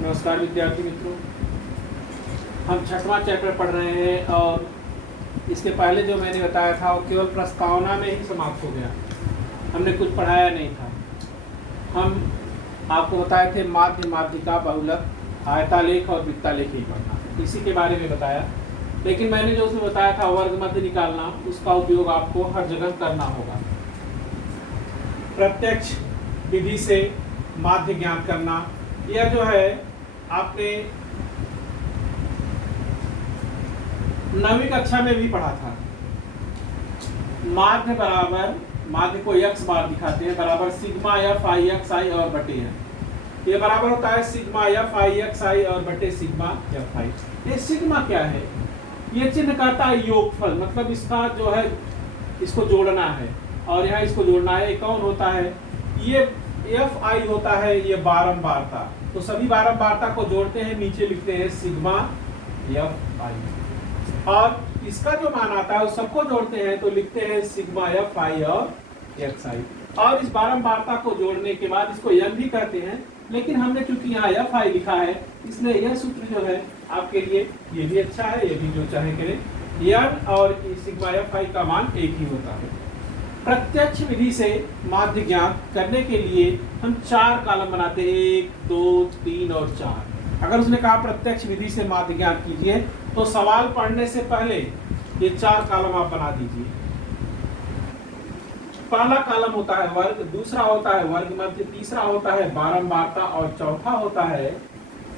नमस्कार विद्यार्थी मित्रों, हम छठवां चैप्टर पढ़ रहे हैं और इसके पहले जो मैंने बताया था वो केवल प्रस्तावना में ही समाप्त हो गया। हमने कुछ पढ़ाया नहीं था। हम आपको बताए थे माध्य, माध्यिका, बहुलक, आयतालेख और वृत्तालेख ही पढ़ना, इसी के बारे में बताया। लेकिन मैंने जो उसमें बताया था वर्ग मध्य निकालना, उसका उपयोग आपको हर जगह करना होगा। प्रत्यक्ष विधि से माध्य ज्ञात करना, यह जो है आपने 9वीं कक्षा में भी पढ़ा था। माध्य बराबर, माध्य को x बार दिखाते हैं, बराबर सिग्मा एफ आई एक्स आई और बटे है। ये बराबर होता है सिग्मा एफ आई एक्स आई और बटे सिग्मा एफ आई। ये सिग्मा क्या है? ये चिन्ह कहता है योगफल, मतलब इसका जो है इसको जोड़ना है और यहाँ इसको जोड़ना है। कौन होता है? ये एफ आई होता है, ये बारंबारता। तो सभी बारंबारता को जोड़ते हैं, नीचे लिखते हैं सिग्मा एफ आई, और इसका जो मान आता है उस सबको जोड़ते हैं तो लिखते हैं सिग्मा एफ आई और एक्स आई। और इस बारंबारता को जोड़ने के बाद इसको एन भी कहते हैं, लेकिन हमने चूंकि यहाँ एफ आई लिखा है इसलिए यह सूत्र जो है आपके लिए ये भी अच्छा है, ये भी जो चाहे करें। एन और सिग्मा एफ आई का मान एक ही होता है। प्रत्यक्ष विधि से माध्य ज्ञात करने के लिए हम 4 कॉलम बनाते हैं, 1, 2, 3 और 4। अगर उसने कहा प्रत्यक्ष विधि से माध्य ज्ञात कीजिए तो सवाल पढ़ने से पहले ये 4 कॉलम आप बना दीजिए। पहला कॉलम होता है वर्ग, दूसरा होता है वर्ग मध्य, तीसरा होता है बारंबारता और चौथा होता है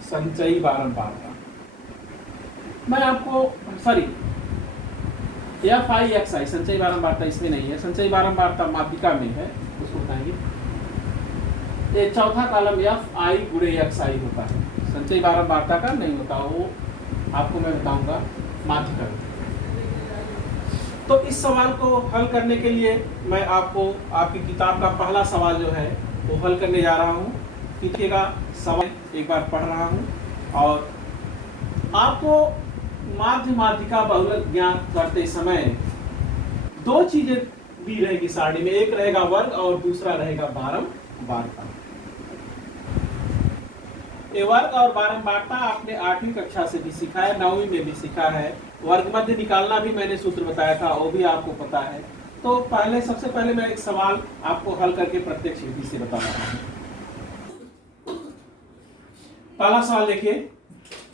संचयी बारंबारता। मैं आपको एफ आई एक्स आई, संचयी बारंबारता इसमें नहीं है, संचयी बारंबारता माध्यिका में है, उसको बताएंगे। ये चौथा कॉलम एफ आई गुणे एक्स आई होता है, संचयी बारंबारता का नहीं होता, वो आपको मैं बताऊंगा माध्यिका में। तो इस सवाल को हल करने के लिए मैं आपको आपकी किताब का पहला सवाल जो है वो हल करने जा रहा हूँ। लिखिएगा, सवाल एक बार पढ़ रहा हूँ और आपको माध्य, माध्यिका, बहुलक ज्ञात करते समय 2 चीजें दी रहेगी सारणी में, एक रहेगा वर्ग और दूसरा रहेगा बारंबारता। ये वर्ग और बारंबारता आपने 8वीं कक्षा से भी सीखा है, 9वीं में भी सीखा है। वर्ग मध्य निकालना भी मैंने सूत्र बताया था, वो भी आपको पता है। तो सबसे पहले मैं एक सवाल आपको हल करके प्रत्यक्ष विधि से बता रहा हूं। पहला सवाल देखिए,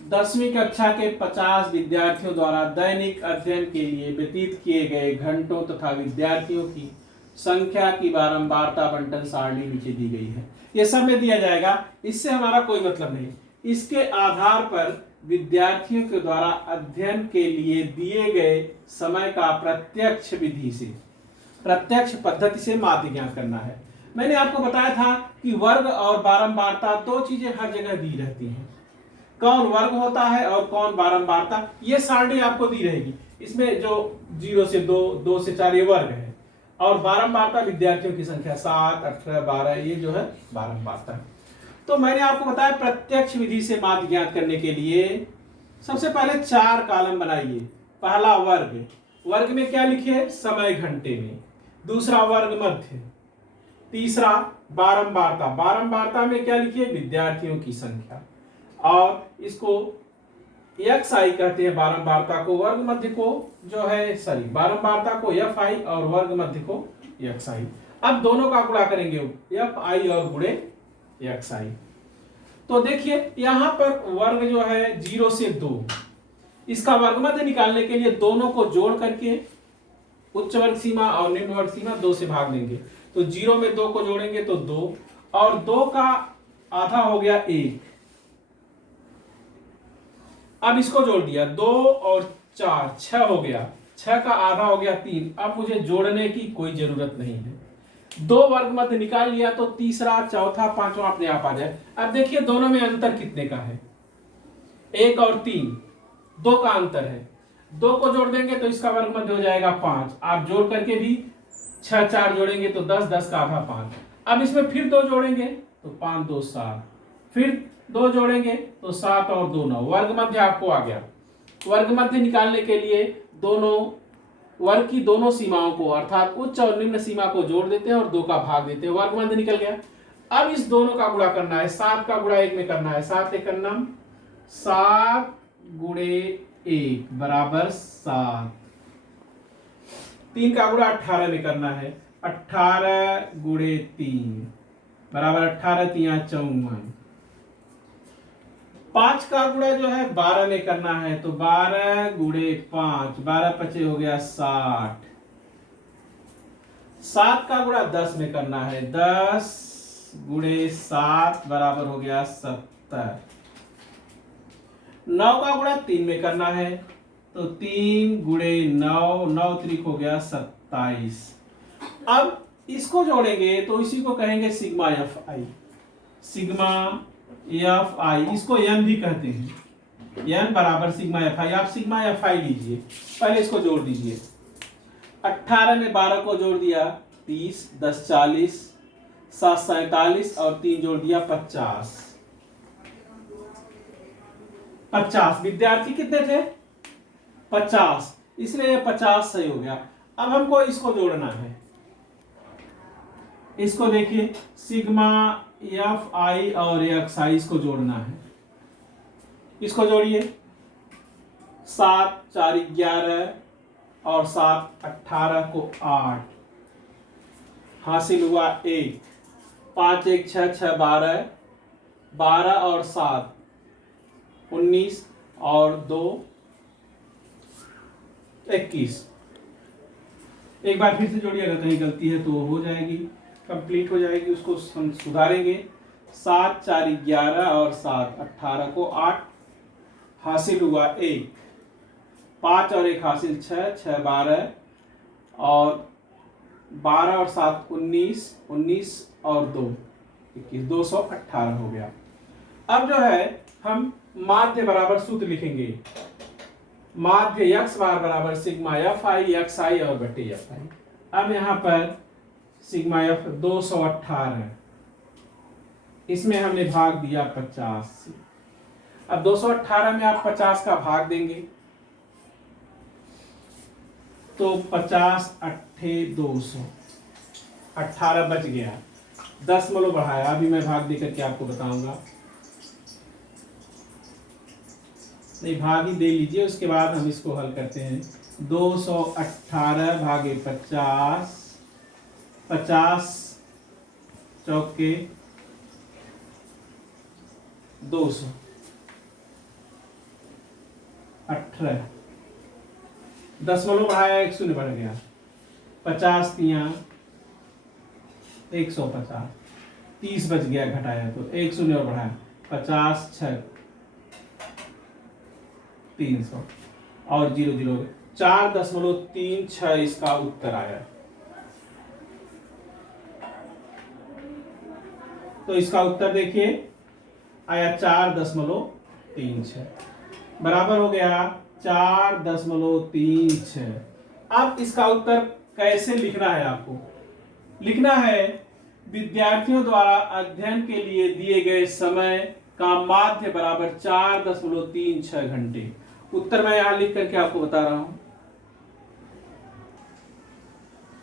10वीं कक्षा के 50 विद्यार्थियों द्वारा दैनिक अध्ययन के लिए व्यतीत किए गए घंटों तथा विद्यार्थियों की संख्या की बारंबारता बंटन सारणी नीचे दी गई है। ये सब में दिया जाएगा, इससे हमारा कोई मतलब नहीं। इसके आधार पर विद्यार्थियों के द्वारा अध्ययन के लिए दिए गए समय का प्रत्यक्ष विधि से, प्रत्यक्ष पद्धति से माध्य ज्ञात करना है। मैंने आपको बताया था कि वर्ग और बारंबारता 2 चीजें हर जगह दी रहती हैं, कौन वर्ग होता है और कौन बारंबारता। ये सारणी आपको दी रहेगी, इसमें जो 0 से 2, 2 से 4 ये वर्ग है, और बारंबारता विद्यार्थियों की संख्या 7, 18, 12 ये जो है बारंबारता है। तो मैंने आपको बताया प्रत्यक्ष विधि से माध्य ज्ञात करने के लिए सबसे पहले 4 कॉलम बनाइए। पहला वर्ग, वर्ग में क्या लिखिए? समय घंटे में। दूसरा वर्ग मध्य, तीसरा बारंबारता, बारंबारता में क्या लिखिए? विद्यार्थियों की संख्या, और इसको एक्स आई कहते हैं बारंबारता को, वर्ग मध्य को जो है बारंबारता को एफ आई और वर्ग मध्य को एक्स आई। अब दोनों का गुणा करेंगे, एफ आई और गुणे एक्स आई। तो देखिए यहां पर वर्ग जो है 0 से 2, इसका वर्ग मध्य निकालने के लिए दोनों को जोड़ करके उच्च वर्ग सीमा और निम्न वर्ग सीमा 2 से भाग देंगे। तो 0 में 2 को जोड़ेंगे तो 2, और 2 का आधा हो गया 1। अब इसको जोड़ दिया, 2 और 4 6 हो गया, 6 का आधा हो गया 3। अब मुझे जोड़ने की कोई जरूरत नहीं है, 2 वर्ग मध्य निकाल लिया तो तीसरा, चौथा, पांचवा अपने आप आ जाए। अब देखिए दोनों में अंतर कितने का है? 1 और 3, 2 का अंतर है। 2 को जोड़ देंगे तो इसका वर्ग मध्य हो जाएगा 5। आप जोड़ करके भी 6 4 जोड़ेंगे तो 10, 10 का आधा 5। अब इसमें फिर 2 जोड़ेंगे तो 5 2 7, फिर 2 जोड़ेंगे तो 7 और 2 9, वर्ग मध्य आपको आ गया। वर्ग मध्य निकालने के लिए दोनों वर्ग की दोनों सीमाओं को अर्थात उच्च और निम्न सीमा को जोड़ देते हैं और 2 का भाग देते हैं, वर्ग मध्य निकल गया। अब इस दोनों का गुणा करना है, 7 का गुणा 1 में करना है, 7 एक नम 7 गुणे 1 बराबर 7। 3 का गुणा 18 में करना है, 18 गुणे 3 बराबर 18 तिया 54। 5 का गुणा जो है 12 में करना है, तो 12 गुणे 5 12 पचे हो गया 60। 7 का गुणा 10 में करना है, 10 गुणे 7 बराबर हो गया 70। 9 का गुणा 3 में करना है, तो 3 गुणे 9 9 त्रिक हो गया 27। अब इसको जोड़ेंगे तो इसी को कहेंगे sigma F I. Sigma F I, इसको एन भी कहते हैं। एन बराबर सिग्मा एफ आई। आप सिग्मा एफ आई लीजिए, पहले इसको जोड़ दीजिए। 18 में 12 को जोड़ दिया 30, 10 40, 7 47 और 3 जोड़ दिया 50। 50 विद्यार्थी कितने थे? 50, इसलिए ये 50 सही हो गया। अब हमको इसको जोड़ना है। इसको देखिए, सिग्मा एफ आई और एक्स आई, इसको जोड़ना है। इसको जोड़िए, 7 4 11 और 7 18 को 8, हासिल हुआ 1। 5 1 6 6 12, 12 और 7 19 और 2 21। एक बार फिर से जोड़िए, अगर कहीं गलती है तो हो जाएगी, कंप्लीट हो जाएगी, उसको हम सुधारेंगे। 7 4 11 और 7 18 को 8, हासिल हुआ 1। 5 और 1 हासिल 6 6 12 और 12 और 7 19 19 और 2 21, 218 हो गया। अब जो है हम माध्य बराबर सूत्र लिखेंगे। माध्य एक्स बार बराबर सिग्मा एफ आई एक्स आई और बटे एफ आई। अब यहाँ पर सिग्मा एफ 218, इसमें हमने भाग दिया 50 से। अब 218 में आप 50 का भाग देंगे तो 50 अट्ठे 200, 18 बच गया। 10 मलो बढ़ाया, अभी मैं भाग देकर के आपको बताऊंगा। नहीं, भाग ही दे लीजिए, उसके बाद हम इसको हल करते हैं। 218 भागे 50, 50 चौके 200, 18, 10 मलो बढ़ाया, 1 शून्य बढ़ गया। 50 तिया 150, 30 बच गया घटाया तो 1 शून्य और बढ़ाया, 50 6 300 और 0 0 4.36 इसका उत्तर आया। तो इसका उत्तर देखिए आया 4.36, बराबर हो गया 4.36। अब इसका उत्तर कैसे लिखना है? आपको लिखना है विद्यार्थियों द्वारा अध्ययन के लिए दिए गए समय का माध्य बराबर 4.36 घंटे। उत्तर मैं यहां लिख करके आपको बता रहा हूं।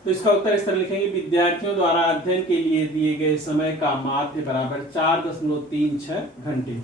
तो इसका उत्तर इस तरह लिखेंगे, विद्यार्थियों द्वारा अध्ययन के लिए दिए गए समय का माध्य बराबर 4.36 घंटे।